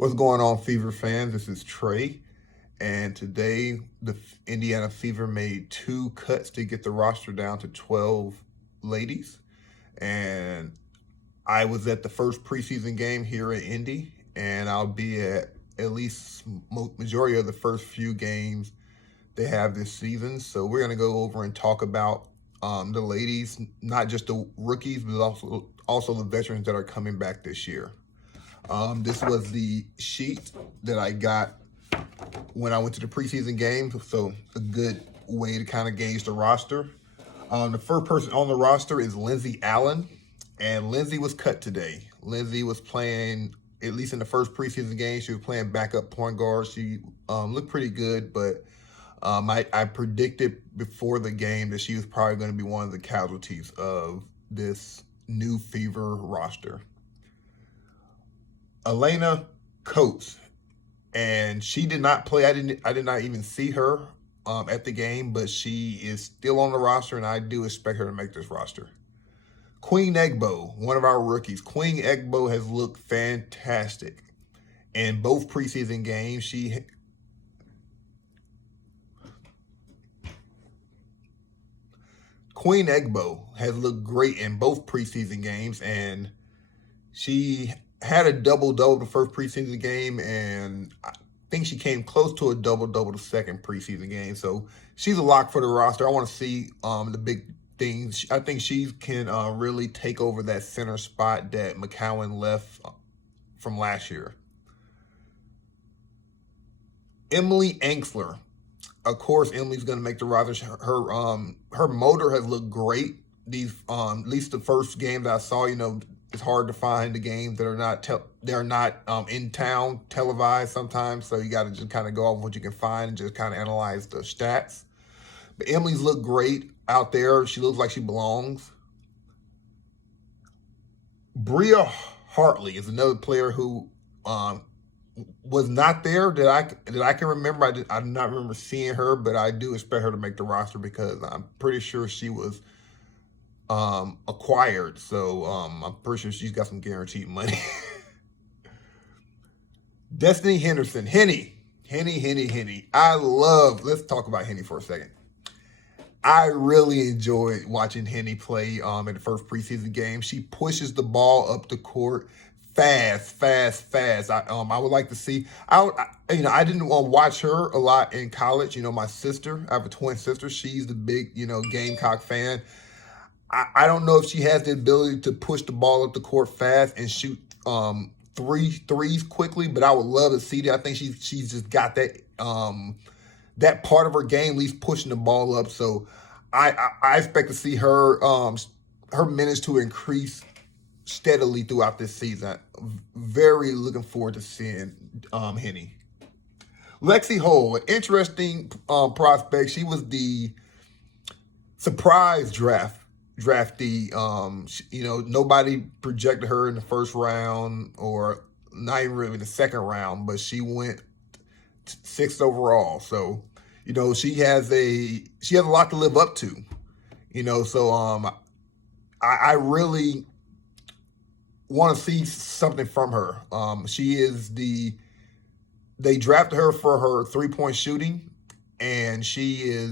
What's going on, Fever fans? This is Trey, and today the Indiana Fever made 2 cuts to get the roster down to 12 ladies. And I was at the first preseason game here in Indy, and I'll be at least majority of the first few games they have this season. So we're going to go over and talk about the ladies, not just the rookies, but also the veterans that are coming back this year. This was the sheet that I got when I went to the preseason game, so a good way to kind of gauge the roster. The first person on the roster is Lindsey Allen, and Lindsey was cut today. Lindsey was playing, at least in the first preseason game, she was playing backup point guard. She looked pretty good, but I predicted before the game that she was probably going to be one of the casualties of this new Fever roster. Elena Coates, and she did not play. I did not even see her at the game, but she is still on the roster, and I do expect her to make this roster. Queen Egbo, one of our rookies. Queen Egbo has looked fantastic in both preseason games. Queen Egbo has looked great in both preseason games, and she had a double-double the first preseason game, and I think she came close to a double-double the second preseason game. So she's a lock for the roster. I want to see the big things. I think she can really take over that center spot that McCowan left from last year. Emily Ainsler. Of course, Emily's going to make the roster. Her motor has looked great. These at least the first game that I saw, it's hard to find the games that are not in town televised sometimes. So you got to just kind of go off what you can find and just kind of analyze the stats. But Emily's looked great out there. She looks like she belongs. Bria Hartley is another player who was not there that I can remember. I do not remember seeing her, but I do expect her to make the roster because I'm pretty sure she was acquired. So I'm pretty sure she's got some guaranteed money. Destanni Henderson. Henny. Let's talk about Henny for a second. I really enjoyed watching Henny play in the first preseason game. She pushes the ball up the court fast. I would like to see. I didn't want to watch her a lot in college. My sister, I have a twin sister. She's the big, Gamecock fan. I don't know if she has the ability to push the ball up the court fast and shoot threes quickly, but I would love to see that. I think she's just got that that part of her game, at least pushing the ball up. So I expect to see her minutes to increase steadily throughout this season. Very looking forward to seeing Henny. Lexie Hole, an interesting prospect. She was the surprise draftee. Nobody projected her in the first round or not even really in the second round, but she went 6th overall. So, she has a lot to live up to. So I really want to see something from her. They drafted her for her 3-point shooting, and she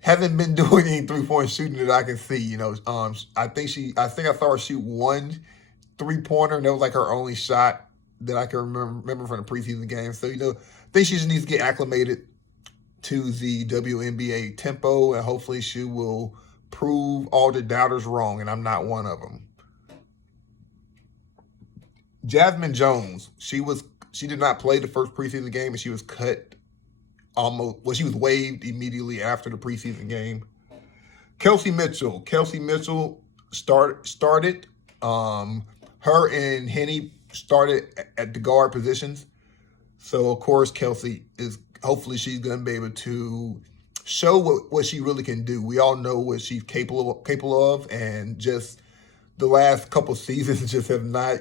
hasn't been doing any 3-point shooting that I can see. I think I saw her shoot 1 3-pointer, and that was like her only shot that I can remember from the preseason game. So, I think she just needs to get acclimated to the WNBA tempo, and hopefully she will prove all the doubters wrong, and I'm not one of them. Jasmine Jones, she did not play the first preseason game, and she was cut she was waived immediately after the preseason game. Kelsey Mitchell started. Her and Henny started at the guard positions. So, of course, Kelsey hopefully she's going to be able to show what she really can do. We all know what she's capable of, and just the last couple seasons just have not,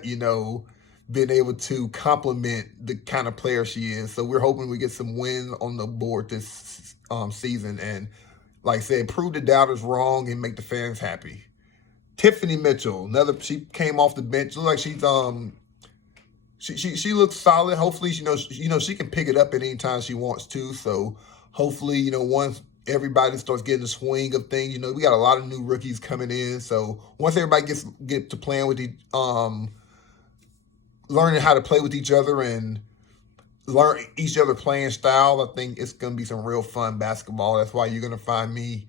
been able to complement the kind of player she is. So we're hoping we get some wins on the board this season, and like I said, prove the doubters wrong and make the fans happy. Tiffany Mitchell, she came off the bench. Looks like she looks solid. Hopefully, she can pick it up at any time she wants to. So hopefully, once everybody starts getting the swing of things, we got a lot of new rookies coming in. So once everybody get to playing with learning how to play with each other and learn each other playing style, I think it's going to be some real fun basketball. That's why you're going to find me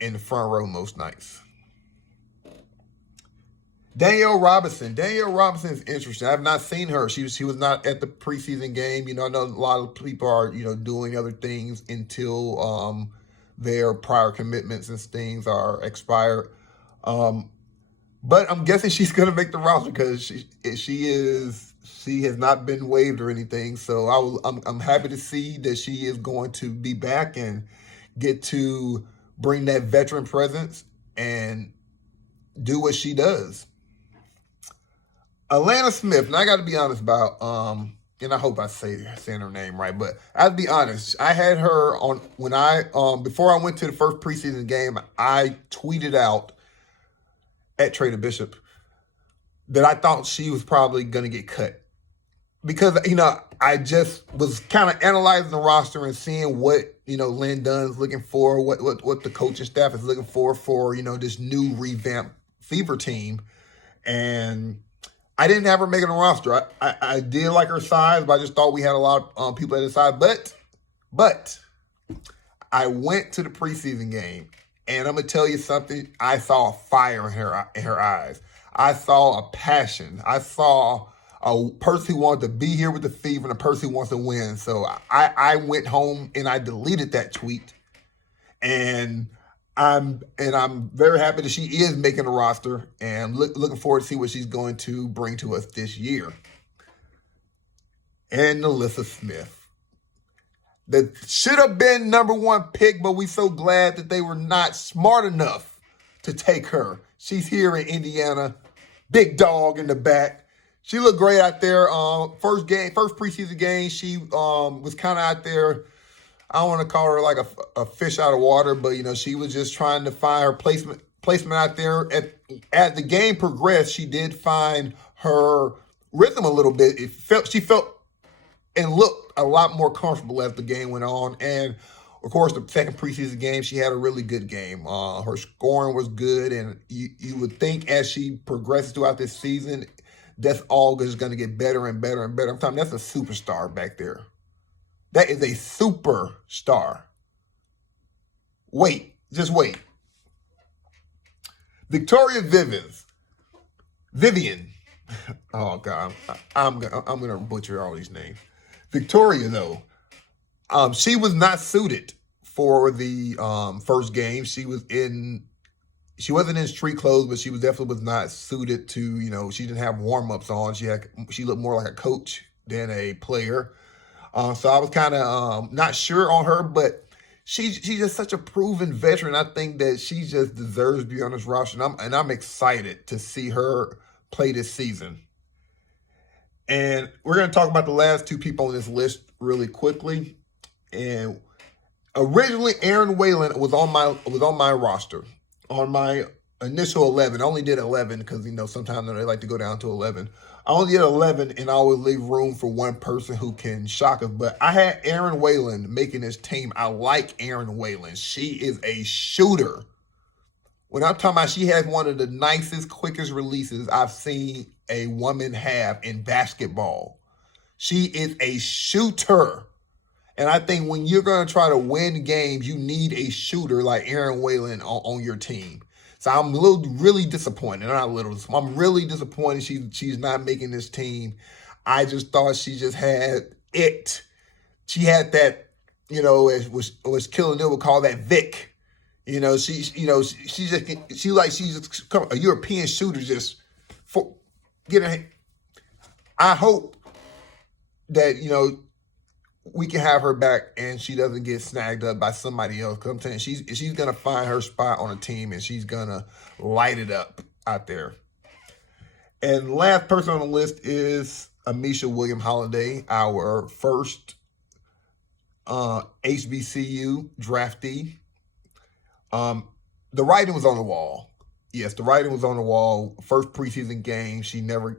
in the front row most nights. Danielle Robinson. Danielle Robinson is interesting. I've not seen her. She was not at the preseason game. I know a lot of people are, doing other things until their prior commitments and things are expired. But I'm guessing she's going to make the roster because she has not been waived or anything. So I'm happy to see that she is going to be back and get to bring that veteran presence and do what she does. Elena Smith, and I got to be honest about, and I hope I saying her name right, but I'll be honest, I had her on when before I went to the first preseason game, I tweeted out at Trader Bishop that I thought she was probably going to get cut. Because, I just was kind of analyzing the roster and seeing what, Lynn Dunn's looking for, what the coaching staff is looking for, this new revamped Fever team. And I didn't have her making a roster. I did like her size, but I just thought we had a lot of people at the side. But I went to the preseason game, and I'm going to tell you something. I saw a fire in her eyes. I saw a passion. I saw a person who wanted to be here with the Fever and a person who wants to win. So I went home and I deleted that tweet. And I'm very happy that she is making a roster and looking forward to see what she's going to bring to us this year. And Elena Smith. That should have been number one pick, but we're so glad that they were not smart enough to take her. She's here in Indiana. Big dog in the back. She looked great out there. First preseason game, she was kind of out there. I don't want to call her like a fish out of water, but, she was just trying to find her placement out there. As the game progressed, she did find her rhythm a little bit. She felt and looked a lot more comfortable as the game went on. And, of course, the second preseason game, she had a really good game. Her scoring was good, and you would think as she progresses throughout this season, that's all just going to get better and better and better. I'm telling you, that's a superstar back there. That is a superstar. Just wait. Vivian. Oh God, I'm gonna butcher all these names. Victoria, though, she was not suited for the first game. She wasn't in street clothes, but she definitely was not suited to. She didn't have warm-ups on. She looked more like a coach than a player. So I was kind of not sure on her, but she's just such a proven veteran. I think that she just deserves to be on this roster, and I'm excited to see her play this season. And we're going to talk about the last two people on this list really quickly. And originally, Whalen was on my roster, on my initial 11. I only did 11 because sometimes they like to go down to 11. I only did 11, and I always leave room for one person who can shock us. But I had Whalen making this team. I like Whalen. She is a shooter. When I'm talking about, she has one of the nicest, quickest releases I've seen a woman have in basketball. She is a shooter. And I think when you're going to try to win games, you need a shooter like Whalen on your team. So I'm really disappointed. I'm really disappointed she's not making this team. I just thought she just had it. She had that, as was Killing It would call that Vic. She's just a European shooter just for getting. I hope that we can have her back and she doesn't get snagged up by somebody else. Because I'm telling you, she's gonna find her spot on a team and she's gonna light it up out there. And the last person on the list is Amisha Williams-Holiday, our first HBCU draftee. The writing was on the wall. yes, the writing was on the wall. First preseason game, she never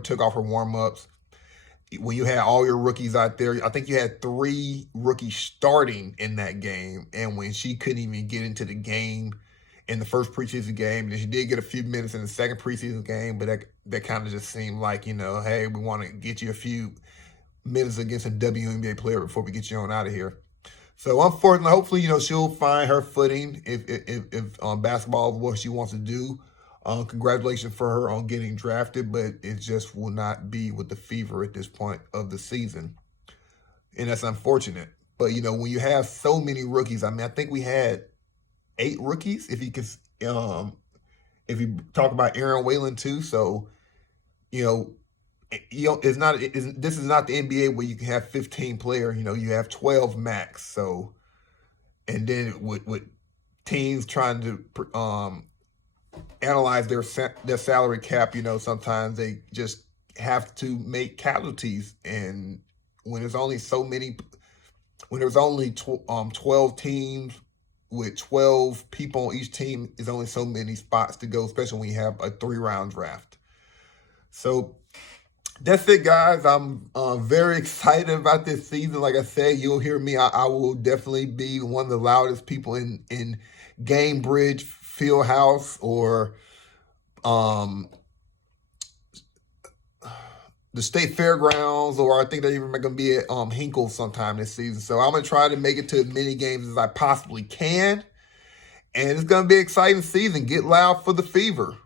took off her warm-ups. When you had all your rookies out there, I think you had 3 rookies starting in that game. And when she couldn't even get into the game in the first preseason game, and she did get a few minutes in the second preseason game, but that kind of just seemed like, hey, we want to get you a few minutes against a WNBA player before we get you on out of here. So unfortunately, hopefully, she'll find her footing if basketball is what she wants to do. Congratulations for her on getting drafted, but it just will not be with the Fever at this point of the season. And that's unfortunate. But, when you have so many rookies, I think we had 8 rookies, if you talk about Aaron Whalen too. So, this is not the NBA where you can have 15 players. You have 12 max. So, and then with teams trying to analyze their salary cap, sometimes they just have to make casualties. And when there's only 12 teams with 12 people on each team, is only so many spots to go, especially when you have a 3-round draft. So that's it, guys. I'm very excited about this season. Like I said, you'll hear me. I will definitely be one of the loudest people in Gamebridge Fieldhouse or the State Fairgrounds, or I think they're even going to be at Hinkle sometime this season. So I'm going to try to make it to as many games as I possibly can. And it's going to be an exciting season. Get loud for the Fever.